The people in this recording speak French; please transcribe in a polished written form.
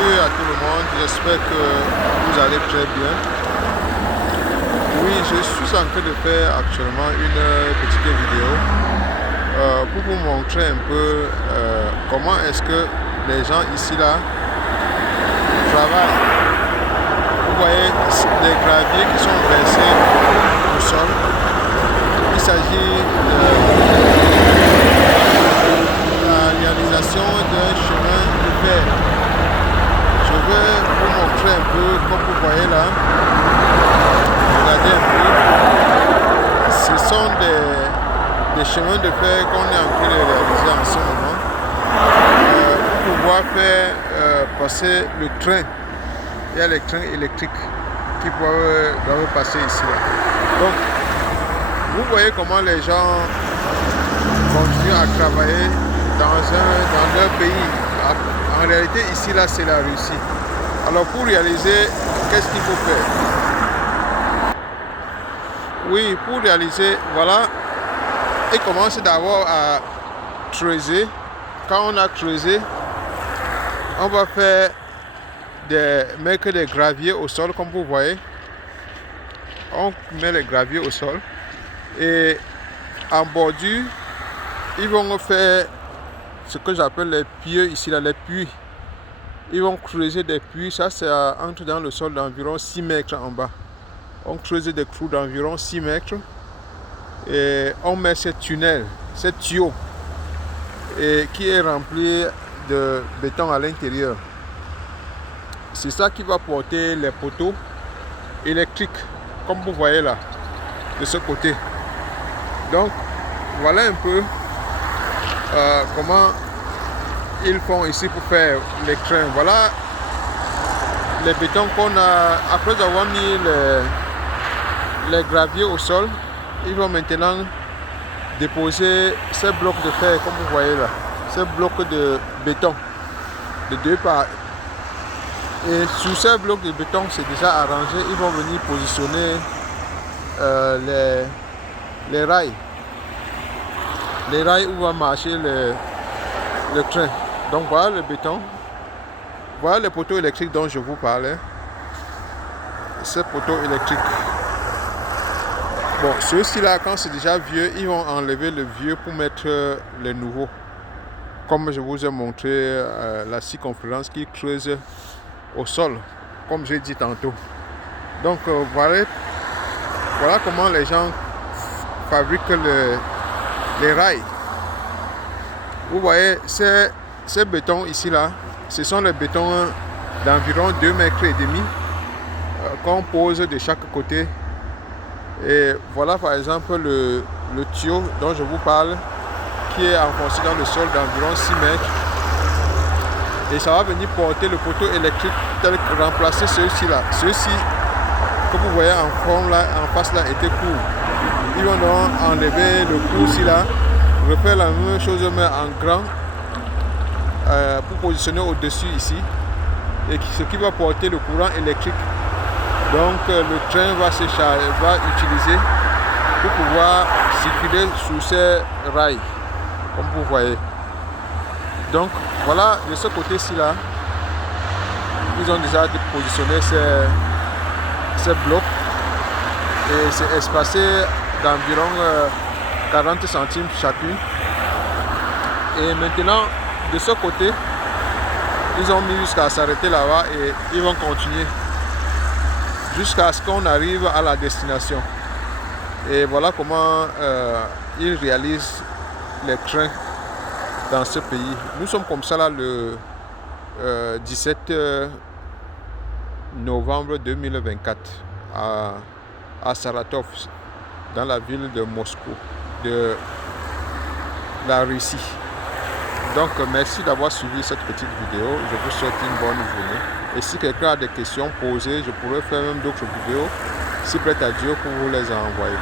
Salut à tout le monde, j'espère que vous allez très bien. Oui, je suis en train de faire actuellement une petite vidéo pour vous montrer un peu comment est-ce que les gens ici là travaillent. Vous voyez les graviers qui sont versés au sol. Il s'agit de la réalisation d'un chemin de fer. Je vais vous montrer un peu, comme vous voyez là. Regardez un peu. Ce sont des chemins de fer qu'on est en train de réaliser en ce moment pour pouvoir faire passer le train. Il y a les trains électriques qui doivent passer ici là. Donc, vous voyez comment les gens continuent à travailler dans leur pays. En réalité, ici là, c'est la Russie. Alors, pour réaliser, qu'est-ce qu'il faut faire? Oui, pour réaliser, voilà, il commence d'abord à creuser. Quand on a creusé, on va faire mettre des graviers au sol, comme vous voyez. On met les graviers au sol. Et en bordure, ils vont faire ce que j'appelle les pieux ici, là, les puits. Ils vont creuser des puits, ça entre dans le sol d'environ 6 mètres en bas. On creuse des trous d'environ 6 mètres et on met ce tunnel, ce tuyau qui est rempli de béton à l'intérieur. C'est ça qui va porter les poteaux électriques, comme vous voyez là, de ce côté. Donc, voilà un peu comment ils font ici pour faire les trains. Voilà les bétons qu'on a, après avoir mis les graviers au sol, ils vont maintenant déposer ces blocs de fer, comme vous voyez là, ces blocs de béton de 2 parts. Et sur ces blocs de béton, c'est déjà arrangé, ils vont venir positionner les rails où va marcher le train. Donc voilà le béton, voilà les poteaux électriques dont je vous parlais. Ces poteaux électriques. Bon, ceux-ci là, quand c'est déjà vieux, ils vont enlever le vieux pour mettre le nouveau. Comme je vous ai montré la circonférence qui creuse au sol, comme j'ai dit tantôt. Donc voilà comment les gens fabriquent les rails. Vous voyez, ces bétons ici là, ce sont les bétons d'environ 2 mètres et demi qu'on pose de chaque côté. Et voilà par exemple le tuyau dont je vous parle, qui est enfoncé dans le sol d'environ 6 mètres. Et ça va venir porter le poteau électrique tel que remplacer ceux-ci là. Ceux-ci que vous voyez en fond là, en face là, étaient courts. Ils vont donc enlever le court-ci là, refaire la même chose mais en grand pour positionner au-dessus ici. Et ce qui va porter le courant électrique. Donc le train va utiliser pour pouvoir circuler sous ces rails, comme vous voyez. Donc voilà, de ce côté-ci là, ils ont déjà positionné ces blocs et c'est espacé d'environ 40 centimes chacune. Et maintenant, de ce côté, ils ont mis jusqu'à s'arrêter là-bas et ils vont continuer jusqu'à ce qu'on arrive à la destination. Et voilà comment ils réalisent les trains dans ce pays. Nous sommes comme ça là le 17 novembre 2024 à Saratov, dans la ville de Moscou, de la Russie. Donc merci d'avoir suivi cette petite vidéo. Je vous souhaite une bonne journée. Et si quelqu'un a des questions posées, je pourrais faire même d'autres vidéos, si prêt à Dieu, pour vous les envoyer.